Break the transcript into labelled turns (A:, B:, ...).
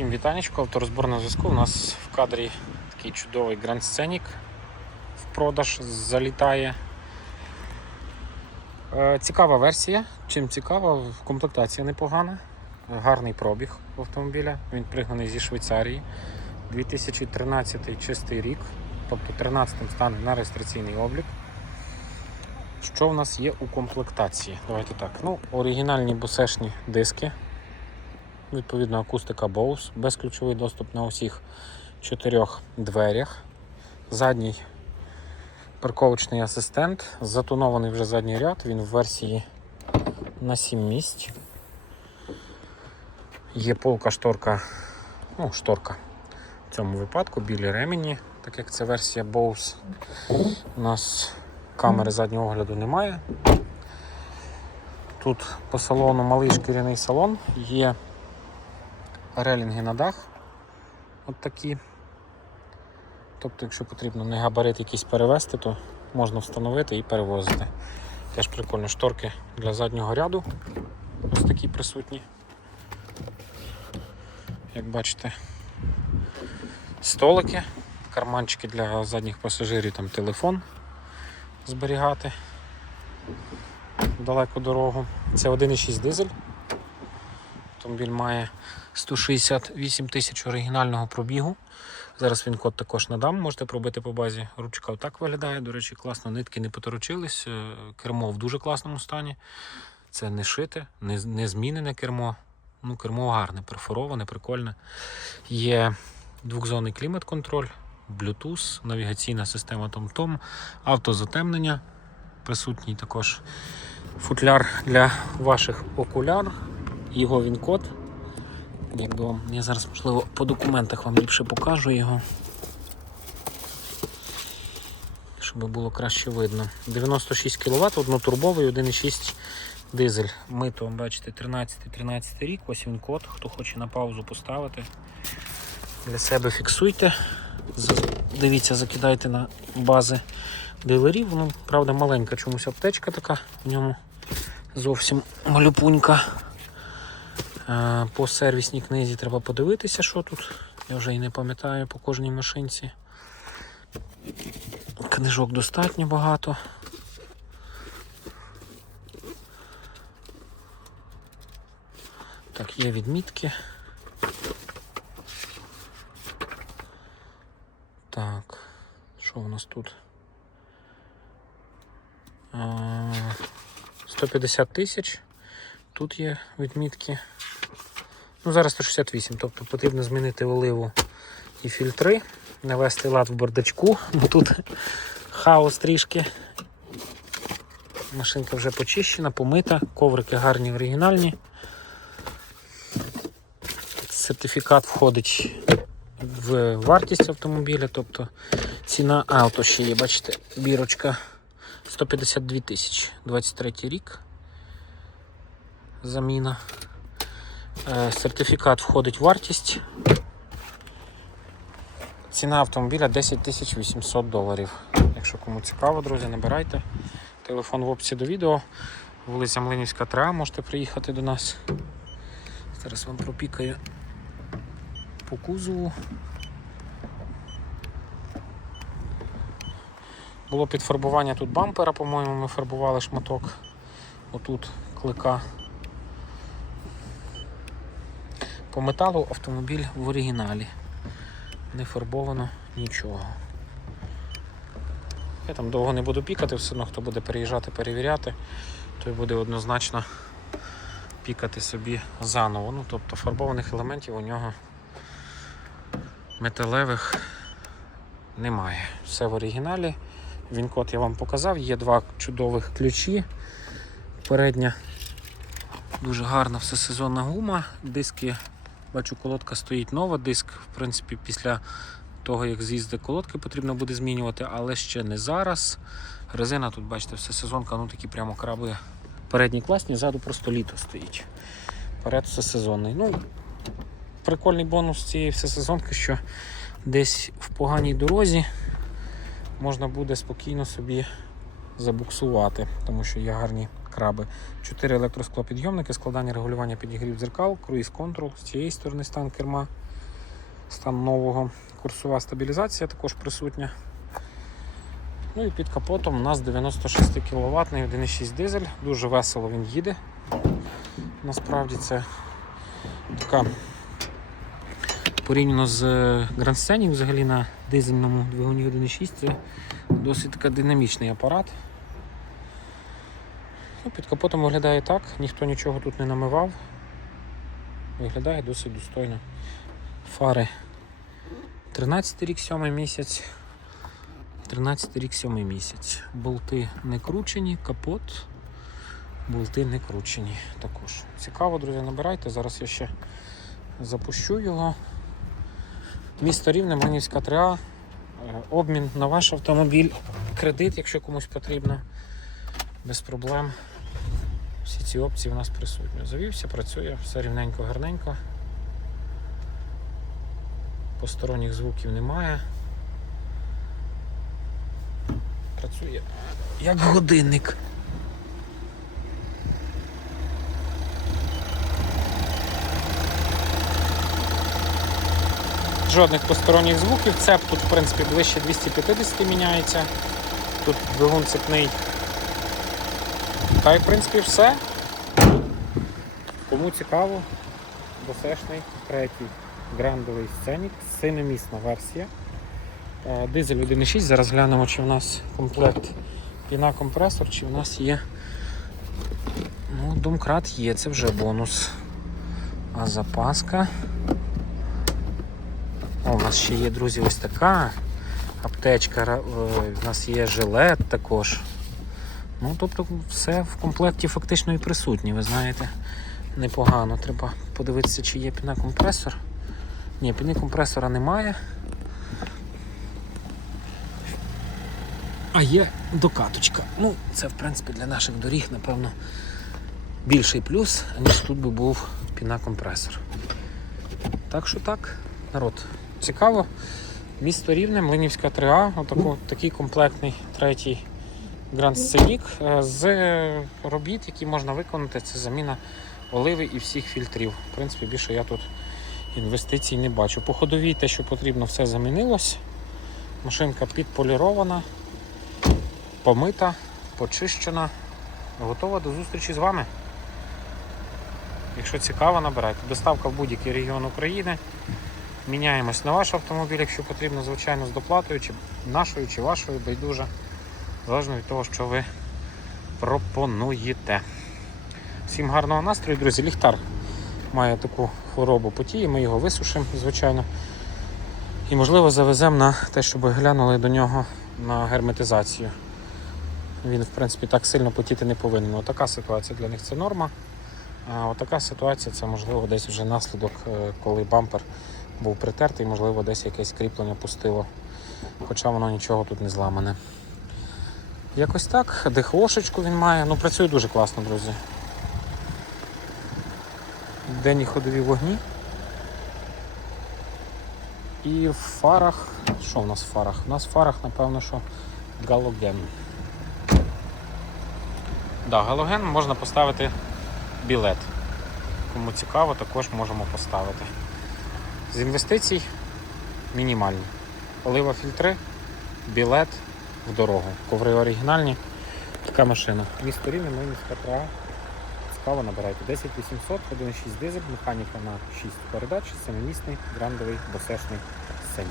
A: Всім вітанечко, авторозбор на зв'язку. У нас в кадрі такий чудовий Grand Scenic в продаж залітає. Е, Цікава версія. Чим цікава, комплектація непогана, гарний пробіг автомобіля. Він пригнаний зі Швейцарії. 2013 чистий рік, тобто 13 стане на реєстраційний облік. Що в нас є у комплектації? Давайте так. Ну, оригінальні бусешні диски. Відповідно, акустика Bose, безключовий доступ на усіх чотирьох дверях. Задній парковочний асистент, затонований вже задній ряд, він в версії на 7 місць. Є полка шторка, ну, шторка в цьому випадку, білі ремені, так як це версія Bose. У нас камери заднього огляду немає. Тут по салону малий шкіряний салон, є релінги на дах. От такі. Тобто, якщо потрібно не габарит якийсь перевести, то можна встановити і перевозити. Теж прикольно шторки для заднього ряду. Ось такі присутні. Як бачите, столики, карманчики для задніх пасажирів, там телефон зберігати далеку дорогу. Це 1,6 дизель. Автомобіль має 168 тисяч оригінального пробігу. Зараз він код також надам, можете пробити по базі. Ручка отак виглядає. До речі, класно, нитки не поторочились. е, Кермо в дуже класному стані. Це не шите, не, не змінене кермо. Ну, кермо гарне, перфороване, прикольне. Є двохзонний клімат-контроль, Bluetooth, навігаційна система TomTom, автозатемнення. Присутній також футляр для ваших окуляр. Його він код. Якби вам, я зараз, можливо, по документах вам ліпше покажу його. Щоб було краще видно. 96 кВт, однотурбовий, 1,6 дизель. Мито, бачите, 13-13 рік, ось він код. Хто хоче на паузу поставити. Для себе фіксуйте. Дивіться, закидайте на бази дилерів. Ну, правда, маленька чомусь аптечка така в ньому зовсім малюпунька. По сервісній книзі треба подивитися, що тут. Я вже і не пам'ятаю по кожній машинці. Книжок достатньо багато. Так, є відмітки. Так, що у нас тут? Е, 150 тисяч. Тут є відмітки. Ну, зараз 168, тобто потрібно змінити оливу і фільтри, навести лад в бардачку, бо тут хаос трішки. Машинка вже почищена, помита, коврики гарні, оригінальні. Сертифікат входить в вартість автомобіля, тобто ціна авто ще є, бачите, бірочка 152 тисячі, 23 рік. Заміна. Е, Сертифікат входить в вартість. Ціна автомобіля 10 800 доларів. Якщо кому цікаво, друзі, набирайте. Телефон в описі до відео. Вулиця Млинівська 3, можете приїхати до нас. Зараз вам пропікаю по кузову. Було підфарбування тут бампера, по-моєму, ми фарбували шматок. Отут клика. По металу автомобіль в оригіналі. Не фарбовано нічого. Я там довго не буду пікати, все одно хто буде переїжджати, перевіряти, той буде однозначно пікати собі заново. Ну, тобто фарбованих елементів у нього металевих немає. Все в оригіналі. Він код я вам показав, є два чудових ключі. Передня Дуже гарна всесезонна гума. Диски, бачу, колодка стоїть нова. Диск, в принципі, після того, як з'їзди колодки, потрібно буде змінювати, але ще не зараз. Резина тут, бачите, всесезонка, ну такі прямо краби. Передні класні, ззаду просто літо стоїть. Перед всесезонний. Ну, прикольний бонус цієї всесезонки, що десь в поганій дорозі можна буде спокійно собі забуксувати, тому що є гарні краби. 4 електросклопідйомники, складання регулювання підігрів дзеркал, круїз контрол, з цієї сторони стан керма. стан нового. Курсова стабілізація також присутня. Ну і під капотом у нас 96 кВт 1,6 дизель. Дуже весело він їде. Насправді це така порівняно з Grand Scenic взагалі на дизельному двигуні 1.6 це досить така динамічний апарат. Ну, під капотом виглядає так, ніхто нічого тут не намивав. Виглядає досить достойно. Фари 13 рік, 7 місяць. 13 рік, 7 місяць. Болти не кручені, капот. Болти не кручені також. Цікаво, друзі, набирайте. Зараз я ще запущу його. Місто Рівне, Манівська 3А. Е, Обмін на ваш автомобіль, кредит, якщо комусь потрібно. Без проблем. Всі ці опції у нас присутні. Завівся, працює, все рівненько, гарненько. Посторонніх звуків немає. Працює як годинник. Жодних посторонніх звуків. Цеп тут, в принципі, ближче 250 міняється. Тут двигун цепний. Та й в принципі все. Кому цікаво, досешний третій грандовий сценік, семимісна версія. Е, Дизель 1.6. Зараз глянемо, чи в нас комплект піна компресор, чи в нас є. Ну, домкрат є, це вже бонус. А запаска. У нас ще є, друзі, ось така аптечка. ра- е, У нас є жилет також. Ну, тобто, все в комплекті фактично і присутнє, ви знаєте. Непогано. Треба подивитися, чи є пінакомпресор. Ні, піни компресора немає. А є докаточка. Ну, це в принципі для наших доріг, напевно, більший плюс, ніж тут би був пінакомпресор. Так що так, народ, цікаво. Місто Рівне, Млинівська 3А, отако, такий комплектний третій Scenic е, з робіт, які можна виконати, це заміна оливи і всіх фільтрів. В принципі, більше я тут інвестицій не бачу. По ходовій те, що потрібно, все замінилось. Машинка підполірована, помита, почищена, готова до зустрічі з вами. Якщо цікаво, набирайте. Доставка в будь-який регіон України. Міняємось на ваш автомобіль, якщо потрібно, звичайно, з доплатою, чи нашою, чи вашою, байдуже. Залежно від того, що ви пропонуєте. Всім гарного настрою, друзі. Ліхтар має таку хворобу потії, ми його висушимо, звичайно. І, можливо, завеземо на те, щоб глянули до нього на герметизацію. Він, в принципі, так сильно потіти не повинен. Отака ситуація для них це норма. А отака ситуація це можливо десь вже наслідок, е, коли бампер був притертий, можливо, десь якесь кріплення пустило. Хоча воно нічого тут не зламане. Якось так. ДХОшечку він має. Ну, працює дуже класно, друзі. Денні ходові вогні. І в фарах. Що в нас в фарах? У нас в фарах, напевно, що галоген. Да, галоген можна поставити білет. Кому цікаво, також можемо поставити. З інвестицій мінімальні. Олива фільтри, білет в дорогу. Коври оригінальні. Така машина. Місто Рівне, Млинівська трава. Цікаво набирайте. 10 800, 1.6 дизель, механіка на 6 передач, семимісний, грандовий, босешний сцені.